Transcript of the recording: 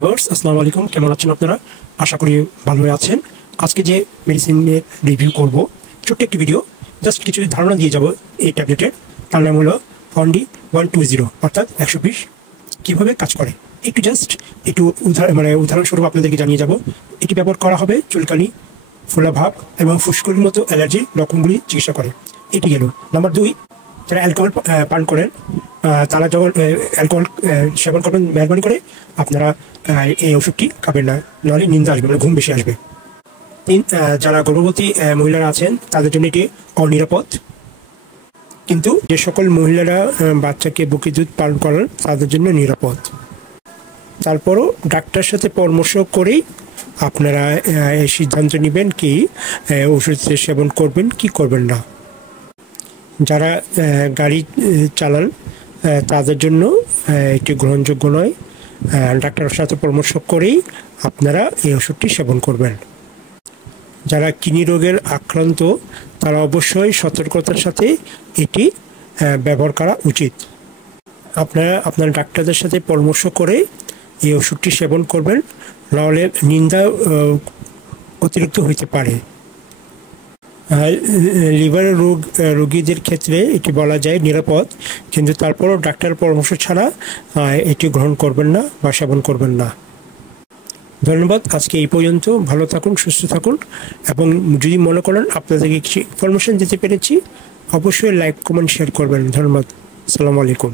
আসসালামু আলাইকুম, কেমন আছেন আপনারা? আশা করি ভালোই আছেন। আজকে যে মেডিসিনের রিভিউ করব, ছোট্ট একটি ভিডিও, জাস্ট কিছু ধারণা দিয়ে যাব এই ট্যাবলেটের। তার নাম হলো ফন্ডি 120, অর্থাৎ 120 কীভাবে কাজ করে একটু উদাহরণস্বরূপ আপনাদেরকে জানিয়ে যাব। এটি ব্যবহার করা হবে চুলকানি, ফোলাভাব এবং ফুসকুড়ির মতো অ্যালার্জির লক্ষণগুলি চিকিৎসা করে। এটি গেল। নাম্বার 2, যারা অ্যালকোহল পান করেন, তারা যখন অ্যালকোহল সেবন করবেন, মেহরবানি করে আপনারা এই ওষুধটি খাবেন না, নাহলে নিন্দা আসবে, ঘুম বেশি আসবে। 3, যারা গর্ভবতী মহিলারা আছেন তাদের জন্য এটি অনিরাপদ, কিন্তু যে সকল মহিলারা বাচ্চাকে বুকে দুধ পান করেন তাদের জন্য নিরাপদ। তারপরও ডাক্তার সাথে পরামর্শ করেই আপনারা এই সিদ্ধান্ত নেবেন কি ওষুধ সেবন করবেন কি করবেন না। যারা গাড়ি চালান তাদের জন্য এটি গ্রহণযোগ্য নয়। ডাক্তারের সাথে পরামর্শ করেই আপনারা এই ওষুধটি সেবন করবেন। যারা কিডনি রোগের আক্রান্ত তারা অবশ্যই সতর্কতার সাথে এটি ব্যবহার করা উচিত। আপনারা আপনার ডাক্তারদের সাথে পরামর্শ করে এই ওষুধটি সেবন করবেন, নাহলে নিন্দা অতিরিক্ত হইতে পারে। লিভার রোগীদের ক্ষেত্রে এটি বলা যায় নিরাপদ, কিন্তু তারপরও ডাক্তার পরামর্শ ছাড়া এটি গ্রহণ করবেন না বা সেবন করবেন না। ধন্যবাদ। আজকে এই পর্যন্ত। ভালো থাকুন, সুস্থ থাকুন, এবং যদি মনে করেন আপনাদেরকে কিছু ইনফরমেশন দিতে পেরেছি, অবশ্যই লাইক, কমেন্ট, শেয়ার করবেন। ধন্যবাদ। আসসালামু আলাইকুম।